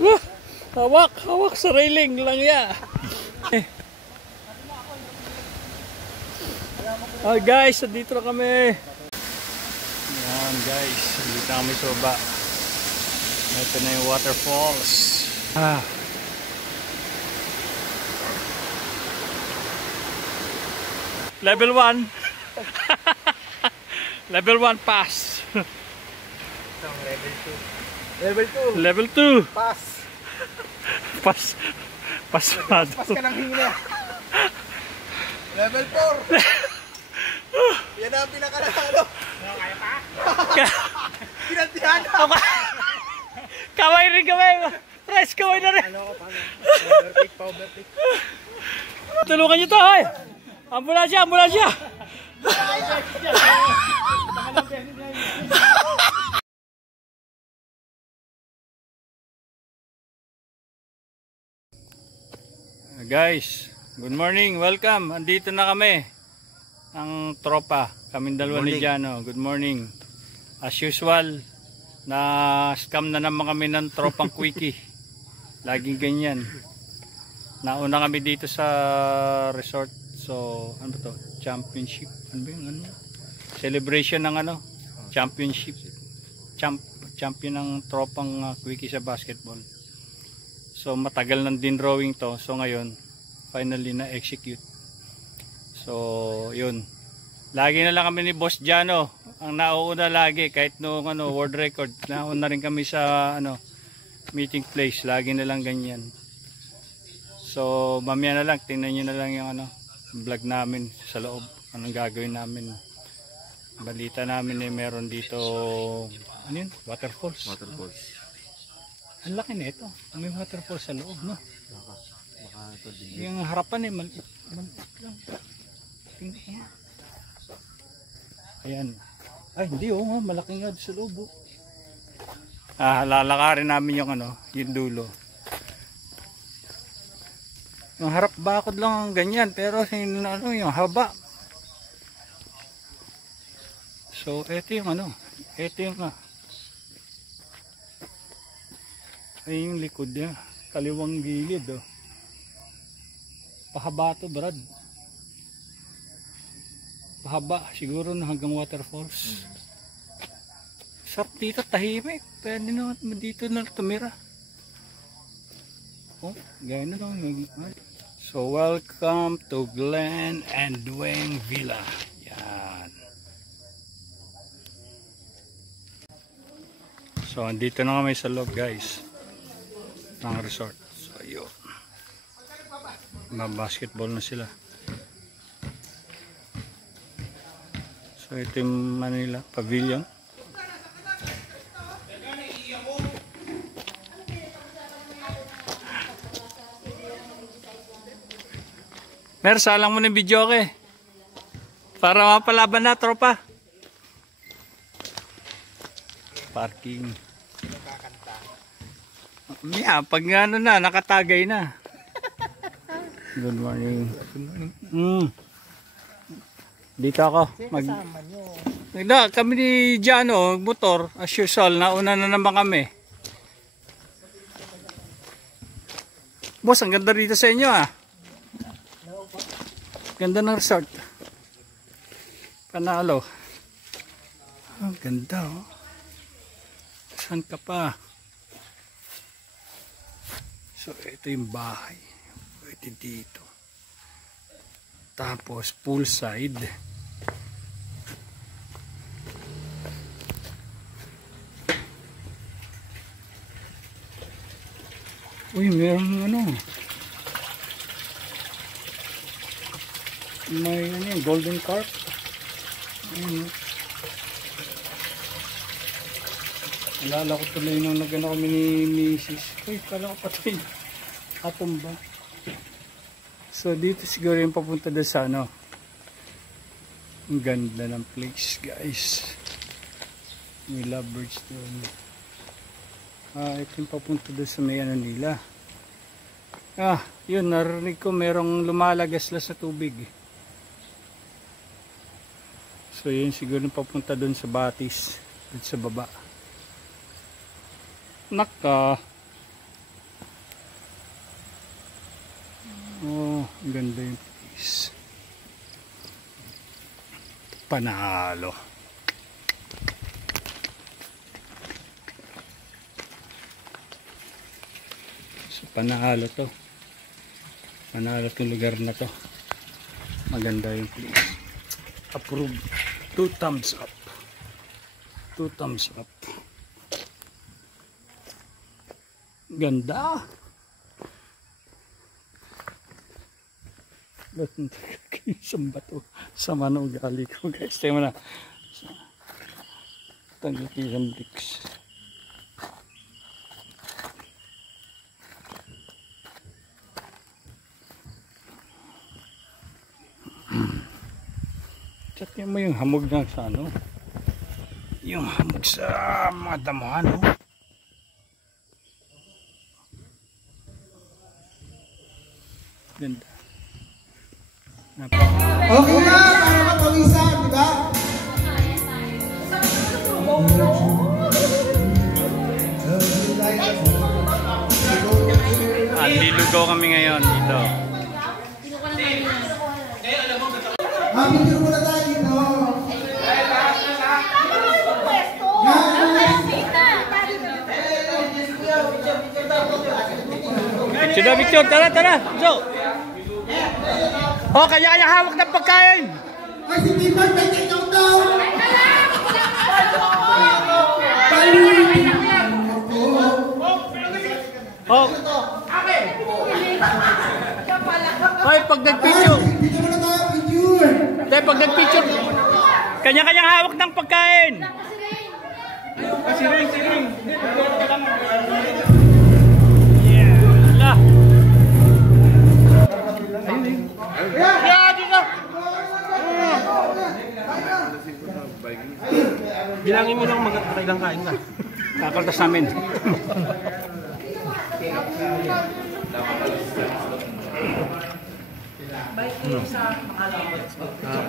Wah, hawak sa railing lang ya. Oh guys, dito na kami. Yan guys, dito na kami sa baba. Ito na yung waterfalls. Level 1. Level 1 pass. Level 2. Pass. Pass ka ng hina. Level 4. Yan ang pinakalalo. Kaya pa? Kinantihan. Kaway rin kaway. Press kaway na rin. Overpick. Tulungan nyo to, hoy. Ambulansya. Guys, good morning, welcome. Andito na kami. Ang tropa, kaming dalawa ni Jano. Good morning. As usual, na-scam na naman kami ng tropang quickie. Laging ganyan. Nauna kami dito sa resort. So, ano ba to? Championship. Ano ba yung ano? Celebration ng ano? Championship. Champion ng tropang quickie sa basketball. So, matagal nang din drawing to. So, ngayon, finally na-execute. So, yun. Lagi na lang kami ni Boss Jano. Ang nauuna lagi. Kahit noong world record. Nauna rin kami sa meeting place. Lagi na lang ganyan. So, mamaya na lang. Tingnan nyo na lang yung vlog namin sa loob. Anong gagawin namin. Balita namin meron dito waterfalls. Ang laki na ito. May waterfalls sa loob, no? Yung harapan maliit lang. Tingnan mo. Ayan. Ay, hindi malaki nga sa loob. Lalakarin namin yung yung dulo. Yung harap bakod lang ang ganyan, pero yung haba. So, ito yung ay yung likod niya, kaliwang gilid pahaba to, Brad. Pahaba, siguro na hanggang waterfalls. Sarap dito, tahimik. Pwede na dito na tumira. Gaya na lang. So, welcome to Glenn and Dwayne Villa. Yan. So, andito na kami sa loob, guys, ng resort. So, yun. Basketball na sila. So, ito yung Manila Pavilion. Mer, salang mo ng video ke. Para mapalaban na, tropa. Parking. Yeah, pag nakatagay na. Good morning. Dito ako. Kami ni Jano, motor, as usual, nauna na naman kami. Boss, ang ganda rito sa inyo Ganda ng resort. Panalo. Ang ganda Saan ka pa? So, ito yung bahay. Pwede dito. Tapos, poolside. Uy, meron may golden carp. Alala ko tuloy nung kami ni Mrs. Uy, kala ko patay. Atom ba? So, dito siguro yung papunta doon sa Ang ganda ng place, guys. May lovebirds doon. Ito yung papunta doon sa may nila. Yun, narinig ko merong lumalagas sa tubig. So yun siguro papunta doon sa Batis. dito sa baba. Naka. Oh, ganda yung place. Panalo. So, panalo to. Panalo tong lugar na to. Maganda yung place. Approve. 2 thumbs up. 2 thumbs up. Ganda. Isang bato sa mano gali ko guys. Tayo mo na. Tangkisan bricks. Check mo yung hamog na sa ano. Yung hamog sa mga damuhan. No? Ganda. Okay na, para mapawisan, di ba? Anlilugaw kami ngayon dito. Picture muna tayo dito. Picture, tara. So. Oh, kanya hawak ng pagkain. Ay, si Pipan, may take-out daw. Oh. Ay, pag nag-picture. Picture muna tayo, picture. Dahil pag nag-picture, kanya-kanyang hawak ng pagkain. Siring. Yeah. Bilangin mo lang magkailang kain ka. Kakaltas namin.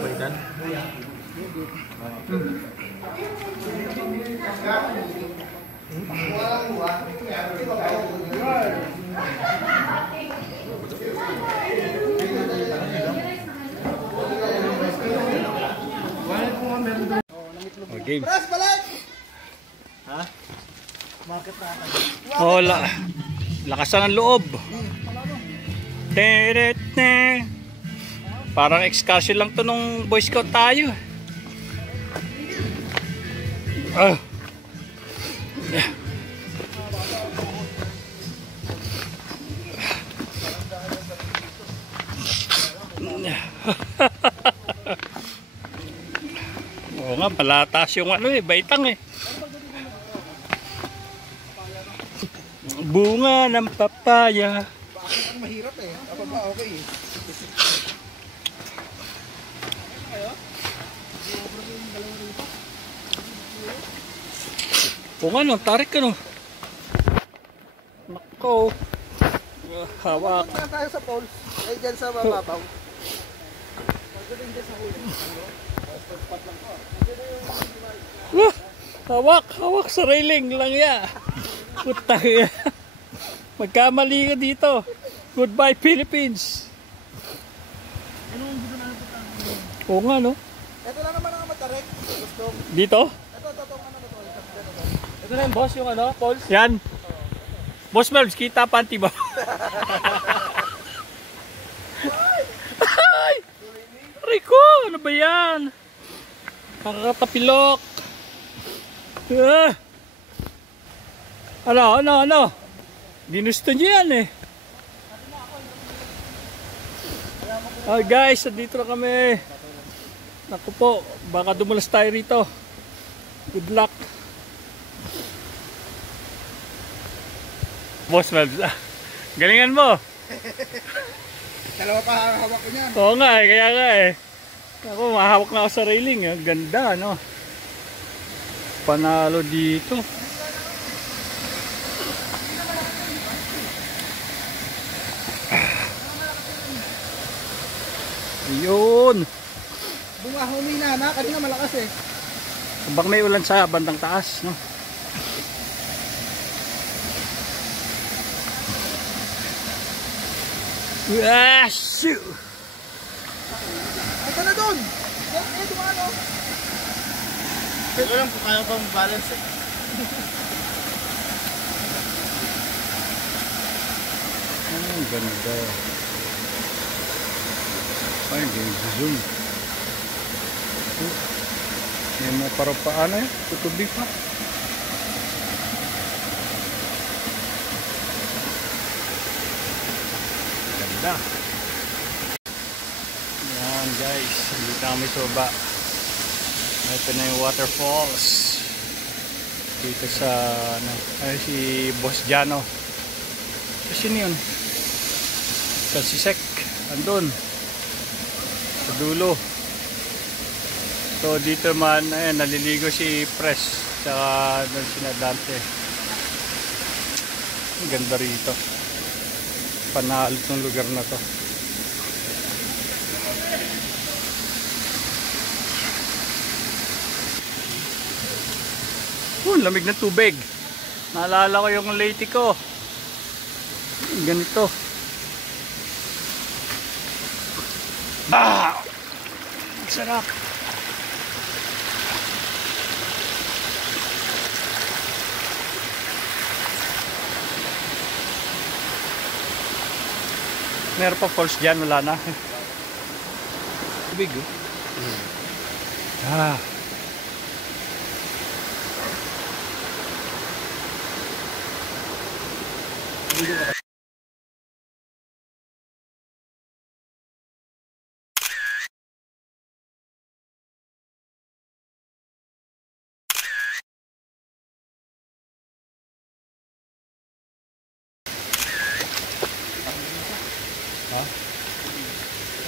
Paitan. Game. Pras, balik! Ha? Market na. Oh, lakasan ng loob. Terete. Parang excursion lang to nung Boy Scout tayo. Ah. Oo nga, palatas yung ano baitang bunga ng papaya. Bakit mahirap Ako ba okay Kung ano, tarik ka no. Nako. Hawak. Punta tayo sa poles. Ay, dyan sa mababaw. Hawak sa railing lang ya. Putang ya. Magkamali ka dito. Goodbye Philippines. Oo nga no. Ito lang naman ang matarek. Gusto. Dito? Ito ano ba to? Ito na yung boss, yung ano, Pauls. Yan. Boss Melvs, kita panty ba? Ay! Rico, ano ba yan? Nakakatapilok. Ah! Ano? Ginusto niya yan Oh guys, dito na kami. Naku po, baka dumulas tayo rito. Good luck. Boss Melvs, galingan mo. Dalawa pa hawak ko niyan. Oo nga kaya nga Ako, mahawak na ako sa railing. Ganda, no? Panalo dito. Ayun. Bunga humina na. Kanina malakas Baka may ulan sa bandang taas, no? Ah, shoot! Ito na doon! Dumano! Ito lang kung kaya bang balance eh. Ang ganda. Ay, hindi zoom. May mga paano eh, tutubi pa. Ganda. Yan guys, hindi kami soba. Ito na yung waterfalls. Dito sa, ano, ay si Boss Jano. Kasi yun. Sa Sisek, andun. Sa dulo. So dito man, ayan, naliligo si Pres tsaka doon si Dante. Ang ganda rito. Panalo tong lugar na to. Lamig ng tubig. Naalala ko yung Leyte ko. Ganito. Sarap. Meron pa falls dyan, wala na. Tubig, oh. Ha?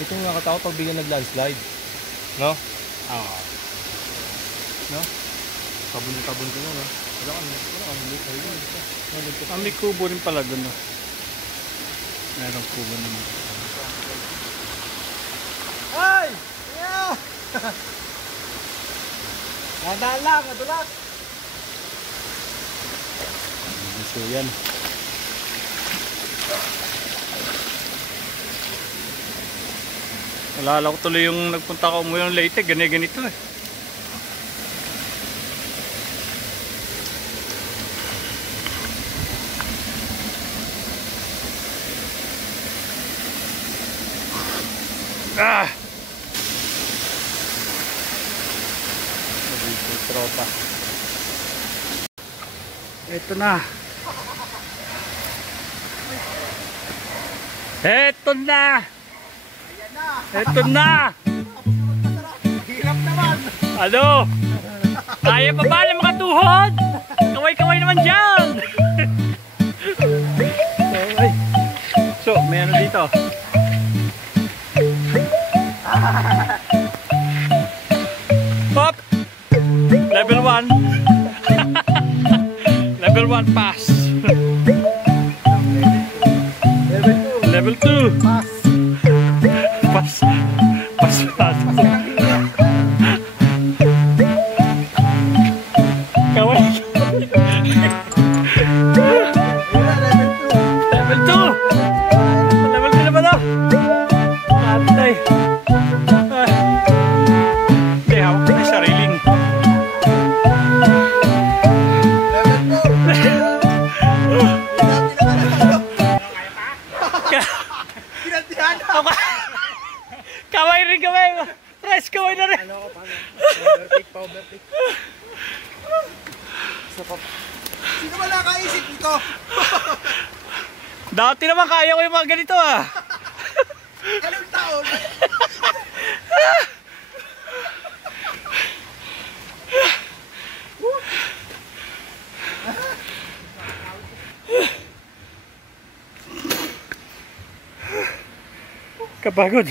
Ito yung nakatawa pag bigyan nag-landslide. No? Oo. No? Kabun-kabun ko no? Wala kang May kubo rin pala doon. No? Merong kubo naman. Ay! Yeah! Nadaan lang, nadulas! So yan. Nalala ko tuloy yung nagpunta ko mo yung Leyte, ganito eh. Dito tropa. Ito na. Ito na. Ito na. Hirap naman! Ano? Kaya pa ba na makatuhod? Kaway-kaway naman dyan. So, may ano dito. Hop! Level 1. Level 1 pass. Level 2. Pass! Pass. Pass. Pass. Kaway. Level 2. Level 2 naman oh. Atay. Hindi, hawak ko na sa railing. Kaway rin kaway. Press kaway na rin. Ano ko pa? Overtake. Sino ba nakaisip nito? Dati naman kaya ko yung mga ganito ah. Anong taon? Kapagod.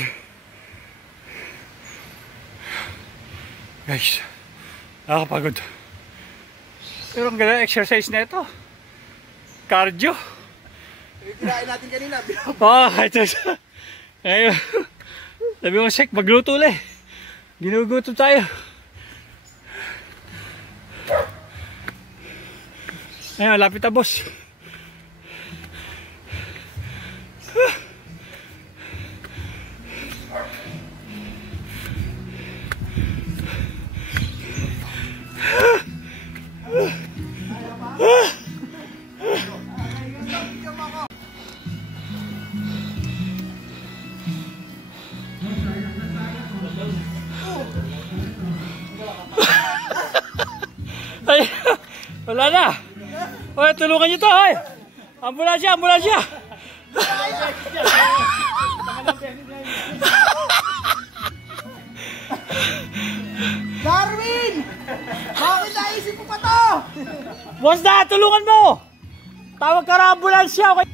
Guys, nakakapagod. Pero ang ganda exercise na ito. Cardio. Kinain natin kanina. Ito. Ngayon, sabi mo, Sek, magluto ulit. Ginugutom tayo. Ayun, lapit na boss. Ay, wala na. Oy, tulungan niyo to, oy. Ambulansya, ambulansya. Darwin! Bakit naisip mo pa to? Boss na, tulungan mo. Tawag ka na ambulansya, okay?